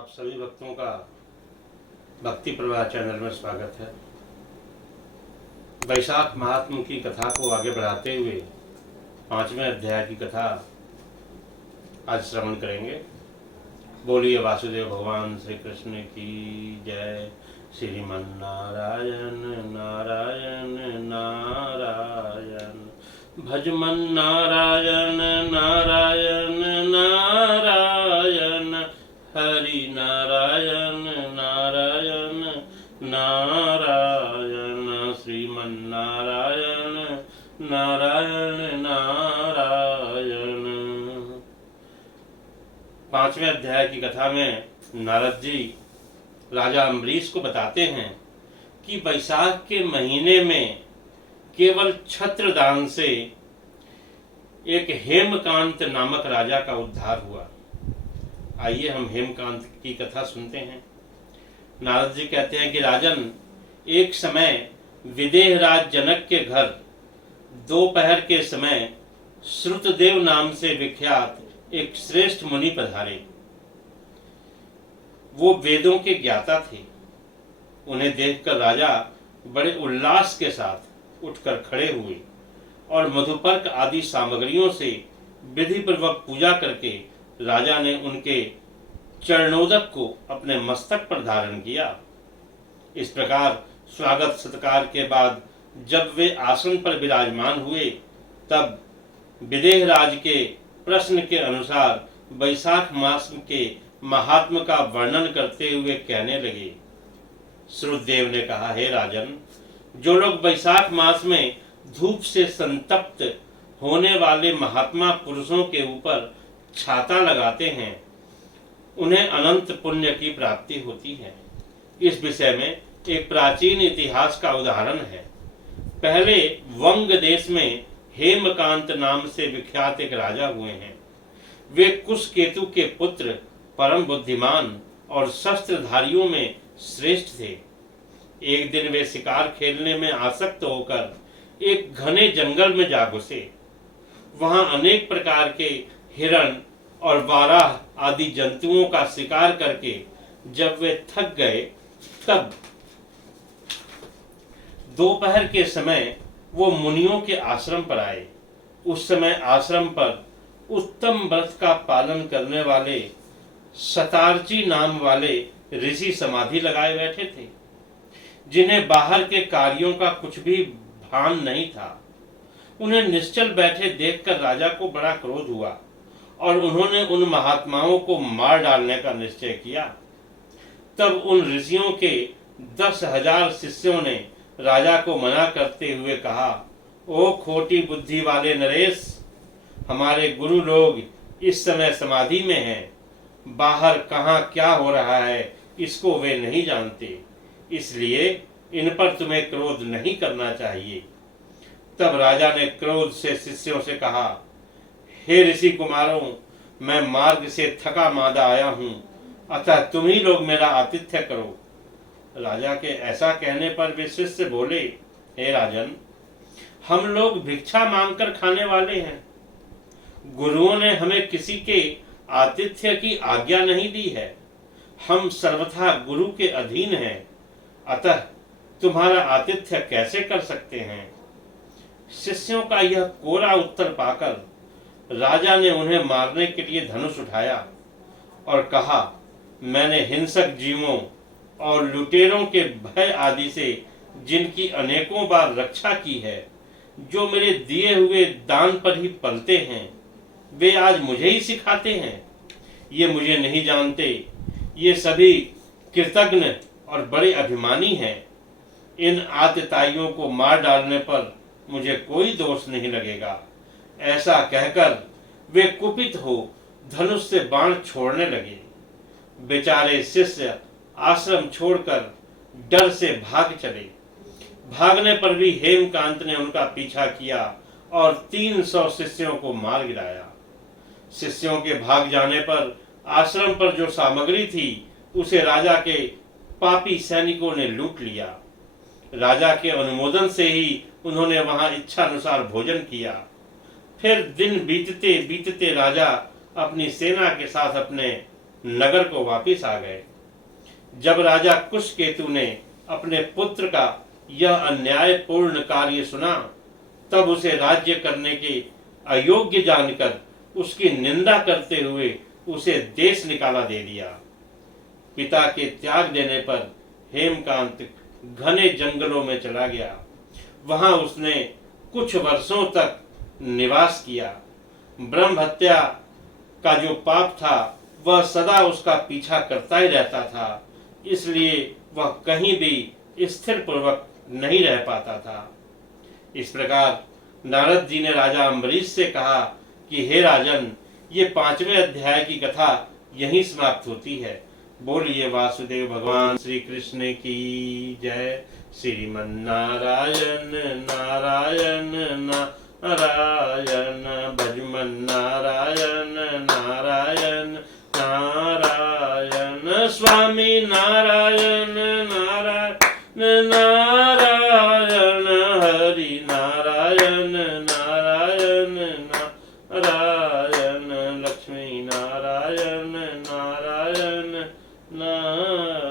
आप सभी भक्तों का भक्ति प्रवाह चैनल में स्वागत है। वैशाख महात्म की कथा को आगे बढ़ाते हुए 5वें अध्याय की कथा आज श्रवण करेंगे। बोलिए वासुदेव भगवान श्री कृष्ण की जय। श्रीमन नारायण नारायण नारायण भजमन नारायण नारायण नारायण हरि नारायण नारायण नारायण श्रीमन नारायण नारायण नारायण। 5वें अध्याय की कथा में नारद जी राजा अम्बरीश को बताते हैं कि वैशाख के महीने में केवल छत्रदान से एक हेमकांत नामक राजा का उद्धार हुआ। आइए हम हेमकांत की कथा सुनते हैं। नारद जी कहते हैं कि राजन, एक समय विदेहराज जनक के घर दोपहर के समय श्रुतदेव नाम से विख्यात एक श्रेष्ठ मुनि पधारे। वो वेदों के ज्ञाता थे। उन्हें देखकर राजा बड़े उल्लास के साथ उठकर खड़े हुए और मधुपर्क आदि सामग्रियों से विधि पूर्वक पूजा करके राजा ने उनके चरणोदक को अपने मस्तक पर धारण किया। इस प्रकार स्वागत सत्कार के बाद जब वे आसन पर विराजमान हुए, तब विदेहराज के प्रश्न के अनुसार वैशाख मास के महात्म का वर्णन करते हुए कहने लगे। श्रुतदेव ने कहा, हे राजन, जो लोग वैशाख मास में धूप से संतप्त होने वाले महात्मा पुरुषों के ऊपर छाता लगाते हैं, उन्हें अनंत पुण्य की प्राप्ति होती है। इस विषय में एक प्राचीन इतिहास का उदाहरण है। पहले वंग देश में हेमकांत नाम से विख्यात एक राजा हुए हैं। वे कुशकेतु के पुत्र, परम बुद्धिमान और शस्त्रधारियों में श्रेष्ठ थे। एक दिन वे शिकार खेलने में आसक्त होकर एक घने जंगल में जा घुसे। वहां अनेक प्रकार के हिरण और बारह आदि जंतुओं का शिकार करके जब वे थक गए, तब दोपहर के समय वो मुनियों के आश्रम पर आए। उस समय आश्रम पर उत्तम व्रत का पालन करने वाले शतार्ची नाम वाले ऋषि समाधि लगाए बैठे थे, जिन्हें बाहर के कार्यों का कुछ भी भान नहीं था। उन्हें निश्चल बैठे देखकर राजा को बड़ा क्रोध हुआ और उन्होंने उन महात्माओं को मार डालने का निश्चय किया। तब उन ऋषियों के 10,000 शिष्यों ने राजा को मना करते हुए कहा, ओ खोटी बुद्धि वाले नरेश, हमारे गुरु लोग इस समय समाधि में हैं। बाहर कहाँ क्या हो रहा है इसको वे नहीं जानते, इसलिए इन पर तुम्हें क्रोध नहीं करना चाहिए। तब राजा ने क्रोध से शिष्यों से कहा, हे ऋषि कुमारों, मैं मार्ग से थका मांदा आया हूँ, अतः तुम ही लोग मेरा आतिथ्य करो। राजा के ऐसा कहने पर वे शिष्य बोले, हे राजन, हम लोग भिक्षा मांगकर खाने वाले हैं। गुरुओं ने हमें किसी के आतिथ्य की आज्ञा नहीं दी है। हम सर्वथा गुरु के अधीन हैं, अतः तुम्हारा आतिथ्य कैसे कर सकते हैं। शिष्यों का यह कोरा उत्तर पाकर राजा ने उन्हें मारने के लिए धनुष उठाया और कहा, मैंने हिंसक जीवों और लुटेरों के भय आदि से जिनकी अनेकों बार रक्षा की है, जो मेरे दिए हुए दान पर ही पलते हैं, वे आज मुझे ही सिखाते हैं। ये मुझे नहीं जानते। ये सभी कृतज्ञ और बड़े अभिमानी हैं। इन आतताइयों को मार डालने पर मुझे कोई दोष नहीं लगेगा। ऐसा कहकर वे कुपित हो धनुष से बाण छोड़ने लगे। बेचारे शिष्य आश्रम छोड़कर डर से भाग चले। भागने पर भी हेमकांत ने उनका पीछा किया और 300 शिष्यों को मार गिराया। शिष्यों के भाग जाने पर आश्रम पर जो सामग्री थी उसे राजा के पापी सैनिकों ने लूट लिया। राजा के अनुमोदन से ही उन्होंने वहां इच्छा अनुसार भोजन किया। फिर दिन बीतते बीतते राजा अपनी सेना के साथ अपने नगर को वापिस आ गए। जब राजा कुशकेतु ने अपने पुत्र का यह अन्यायपूर्ण कार्य सुना, तब उसे राज्य करने के अयोग्य जानकर उसकी निंदा करते हुए उसे देश निकाला दे दिया। पिता के त्याग देने पर हेमकांत घने जंगलों में चला गया। वहां उसने कुछ वर्षों तक निवास किया। ब्रह्म हत्या का जो पाप था वह सदा उसका पीछा करता ही रहता था, इसलिए वह कहीं भी स्थिर पूर्वक नहीं रह पाता था। इस प्रकार नारद जी ने राजा अम्बरीश से कहा कि हे राजन, ये 5वें अध्याय की कथा यहीं समाप्त होती है। बोलिए वासुदेव भगवान श्री कृष्ण की जय। श्रीमन्नारायण नारायण नारायण, भजमन नारायण नारायण नारायण, स्वामी नारायण नारायण नारायण, हरि नारायण नारायण नारायण, लक्ष्मी नारायण नारायण नारायण।